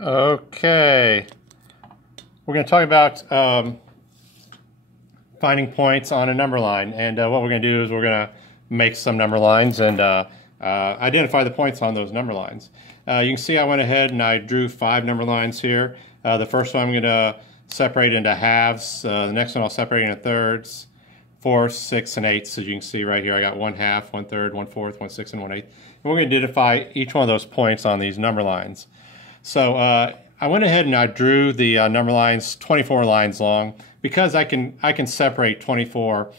Okay, we're going to talk about finding points on a number line, and what we're going to do is we're going to make some number lines and identify the points on those number lines. You can see I went ahead and I drew 5 number lines here. The first one I'm going to separate into halves. The next one I'll separate into thirds, fourths, sixths, and eighths. As you can see right here, I got 1/2, 1/3, 1/4, 1/6, and 1/8. And we're going to identify each one of those points on these number lines. So I went ahead and I drew the number lines 24 lines long because I can separate 24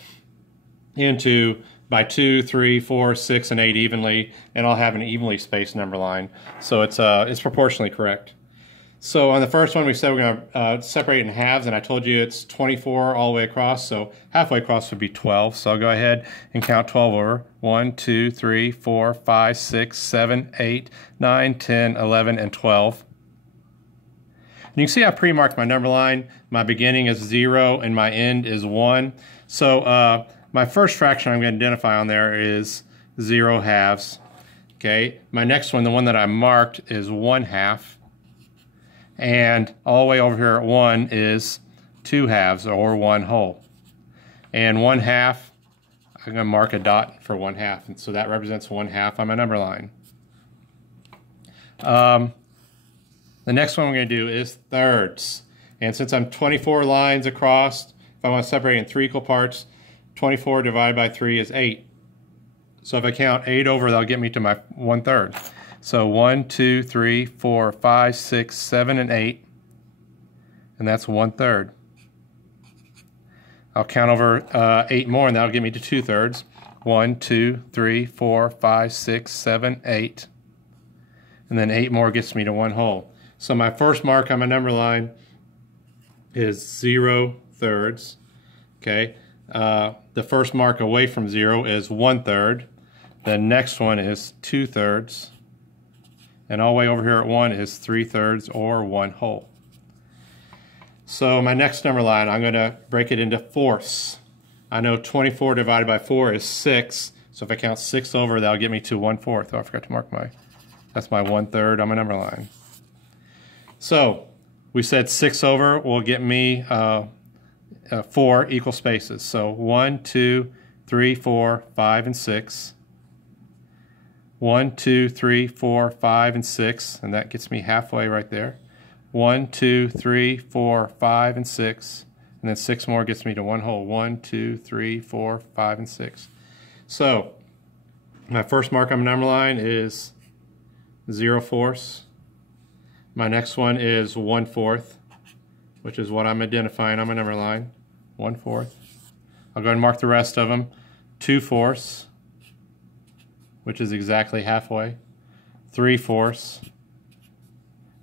into by 2, 3, 4, 6, and 8 evenly, and I'll have an evenly spaced number line. So it's proportionally correct. So on the first one we said we're going to separate it in halves, and I told you it's 24 all the way across, so halfway across would be 12. So I'll go ahead and count 12 over. 1, 2, 3, 4, 5, 6, 7, 8, 9, 10, 11, and 12. And you can see I pre-marked my number line. My beginning is 0 and my end is 1. So my first fraction I'm going to identify on there is 0 halves. Okay, my next one, the one that I marked, is 1/2. And all the way over here at 1 is 2 halves, or 1 whole. And 1/2, I'm going to mark a dot for 1/2, and so that represents 1/2 on my number line. The next one we're going to do is thirds. And since I'm 24 lines across, if I want to separate in 3 equal parts, 24 divided by 3 is 8. So if I count 8 over, that'll get me to my 1/3. So 1, 2, 3, 4, 5, 6, 7, and 8. And that's 1/3. I'll count over 8 more, and that'll get me to 2/3. 1, 2, 3, 4, 5, 6, 7, 8. And then 8 more gets me to 1 whole. So my first mark on my number line is 0/3. Okay. The first mark away from 0 is 1/3. The next one is 2/3. And all the way over here at 1 is 3/3, or 1 whole. So my next number line, I'm going to break it into fourths. I know 24 divided by 4 is 6. So if I count 6 over, that'll get me to 1/4. Oh, I forgot to mark that's my 1/3 on my number line. So we said 6 over will get me 4 equal spaces. So 1, 2, 3, 4, 5, and 6. 1, 2, 3, 4, 5, and 6, and that gets me halfway right there. 1, 2, 3, 4, 5, and 6, and then 6 more gets me to 1 whole. 1, 2, 3, 4, 5, and 6. So my first mark on my number line is 0/4. My next one is 1/4, which is what I'm identifying on my number line. 1/4. I'll go ahead and mark the rest of them. 2/4, which is exactly halfway. 3/4,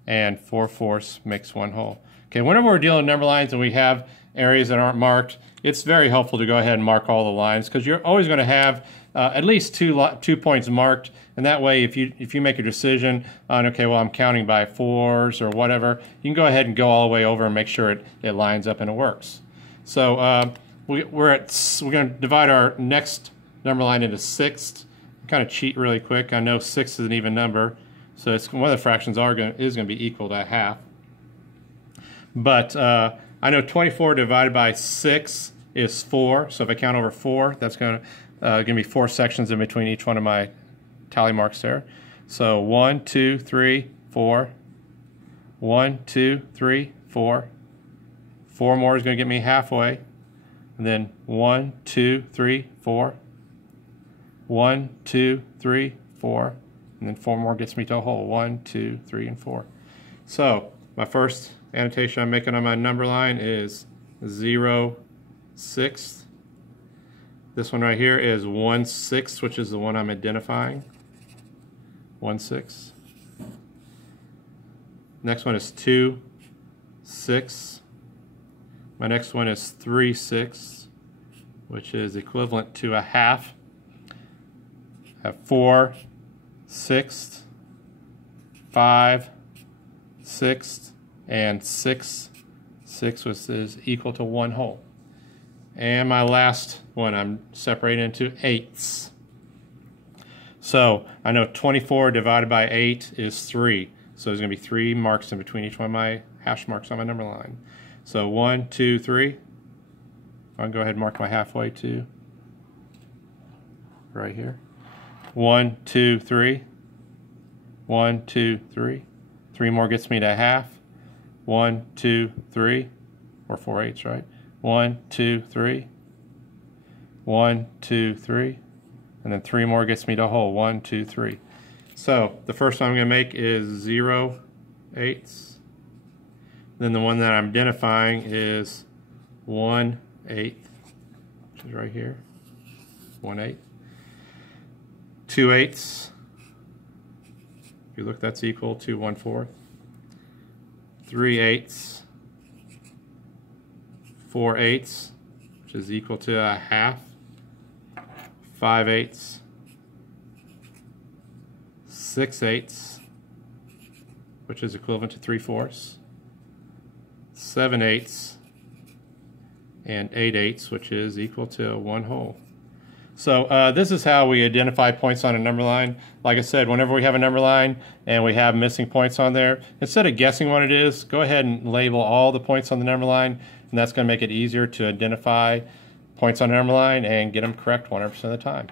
and 4/4 makes 1 whole. Okay, whenever we're dealing with number lines and we have areas that aren't marked, it's very helpful to go ahead and mark all the lines, because you're always going to have at least 2 points marked, and that way if you make a decision on, okay, well, I'm counting by 4s or whatever, you can go ahead and go all the way over and make sure it lines up and it works. So we're going to divide our next number line into sixths. Kind of cheat really quick. I know 6 is an even number, so it's one of the fractions is going to be equal to 1/2. But I know 24 divided by 6 is 4. So if I count over 4, that's going to be 4 sections in between each one of my tally marks there. So 1, 2, 3, 4. 1, 2, 3, 4. 4 more is going to get me halfway, and then 1, 2, 3, 4. 1, 2, 3, 4, and then 4 more gets me to a whole. 1, 2, 3, and 4. So my first annotation I'm making on my number line is 0/6. This one right here is 1/6, which is the one I'm identifying. 1/6. Next one is 2/6. My next one is 3/6, which is equivalent to 1/2. I have 4/6, 5/6, and 6/6, which is equal to 1 whole. And my last one I'm separating into eighths. So I know 24 divided by 8 is 3. So there's going to be 3 marks in between each one of my hash marks on my number line. So 1, 2, 3. I'll go ahead and mark my halfway to right here. 1, 2, 3. 1, 2, 3. 3 more gets me to half. 1, 2, 3. Or 4/8, right? 1, 2, 3. 1, 2, 3. And then 3 more gets me to whole. 1, 2, 3. So the first one I'm going to make is 0/8. Then the one that I'm identifying is 1/8, which is right here. 1/8. 2/8. If you look, that's equal to 1/4. 3/8. 4/8, which is equal to a half. 5/8. 6/8, which is equivalent to 3/4. 7/8, and 8/8, which is equal to 1 whole. So this is how we identify points on a number line. Like I said, whenever we have a number line and we have missing points on there, instead of guessing what it is, go ahead and label all the points on the number line, and that's going to make it easier to identify points on a number line and get them correct 100% of the time.